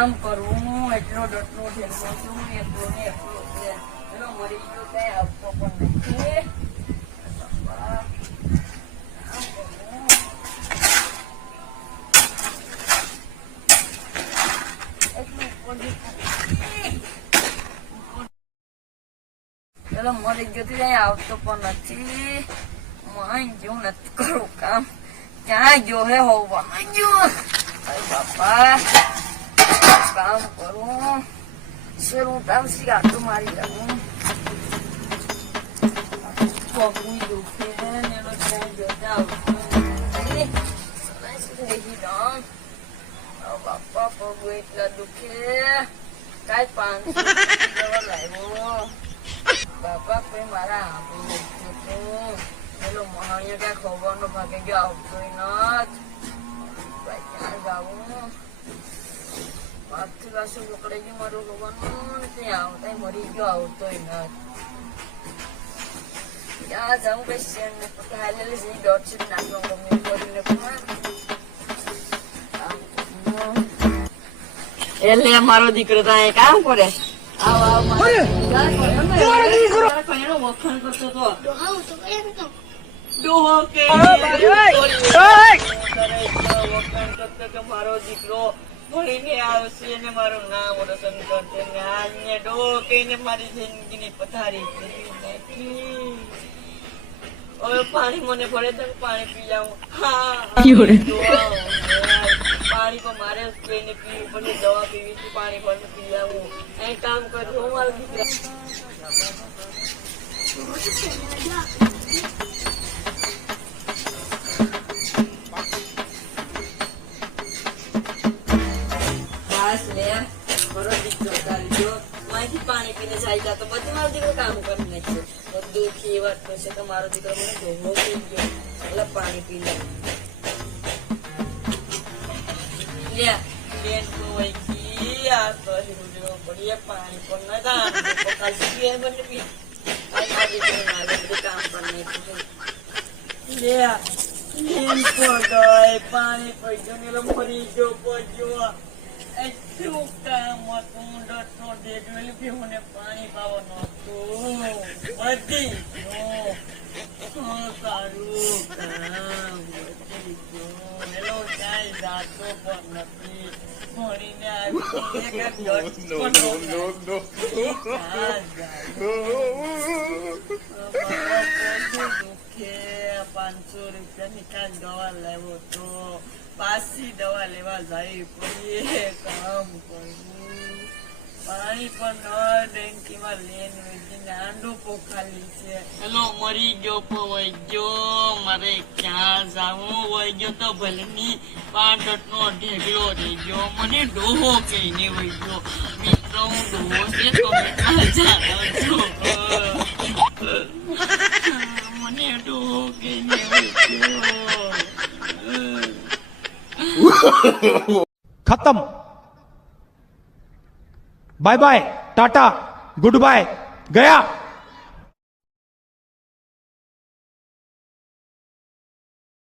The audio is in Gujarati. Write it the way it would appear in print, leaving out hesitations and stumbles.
કામ કરવું એટલો ડટલો ઠેલો છું એટલો ને એટલો છે એનો મરી ગયો કઈ આવતો પણ નથી ચલો મરી ગયો કઈ આવતો પણ નથી માઈ જેવું નથી કરું કામ ક્યાં ગયો હે હોવા ગયો અરે બાપા કામ કરું શરૂ તાવસી આટલું મારી જાઉં પગું દુખે ને એનો ક્યાં જતા આવતું બાપા પગું એટલા દુખે કાંઈ 500 દવા લાવ્યો બાપા કોઈ મારા આપું પેલો મહાણિયો ક્યાં ખોવાનો ભાગે ગયો આવતો નથી ક્યાં જાવું પાછથી પાછું પકડાઈ ગયું મારું ખોવાનું ત્યાં આવતા મરી ગયો આવતો નથી ક્યાં જાઉં કઈ શેર ને હાલેલી જઈ દોઢ નાખવા ગમે કરીને એટલે મારો દીકરો ત્યાં કામ કરે આવ આવ મારો દીકરો વખાણ કરતો તો ડોહો કે વખાણ કરતો કે મારો દીકરો ભણીને આવશે ને મારું નામ રોશન કરશે ને આજને ડોહો કહીને મારી જિંદગીની પથારી હવે પાણી મને ભરે તો પાણી પી જાઉં પાણી તો મારે કહીને પીવું પડે દવા પીવી છું પાણી ભરીને પી જાઉં અહીં કામ કરું મારો દીકરો પાણી પીને જાય તો બધું મારો દીકરો કામ કરી નાખ્યો બધું ખીવટ છે તો મારો દીકરો મને ધોવો થઈ ગયો એટલે પાણી પી લે પાણી પાણી પડ્યો મરી ગયો પડ્યો એટલું કામ હતું ડટનો ડેડવેલ પીવું ને પાણી પાવો નતું બધી સારું કામ બધી એલો ક્યાંય જાતો પણ નથી ભણીને દુખે 500 રૂપિયાની કાંઈ દવા લેવો તો પાછી દવા લેવા જાય પડીએ કામ કરવું પાણી પણ ડેન્કીમાં લઈને વેચીને આંડો પોખાલી છે એલો મરી ગયો વહી ગયો મારે ક્યાં જાવું વહી ગયો તો ભલેની 5 નો ઢેગલો રહી ગયો મને ડોહો કહીને વહી ગયો મિત્રો હું ડોહો છે તો મને ડોહો કહીને વહી ગયો खत्म bye bye tata goodbye गया।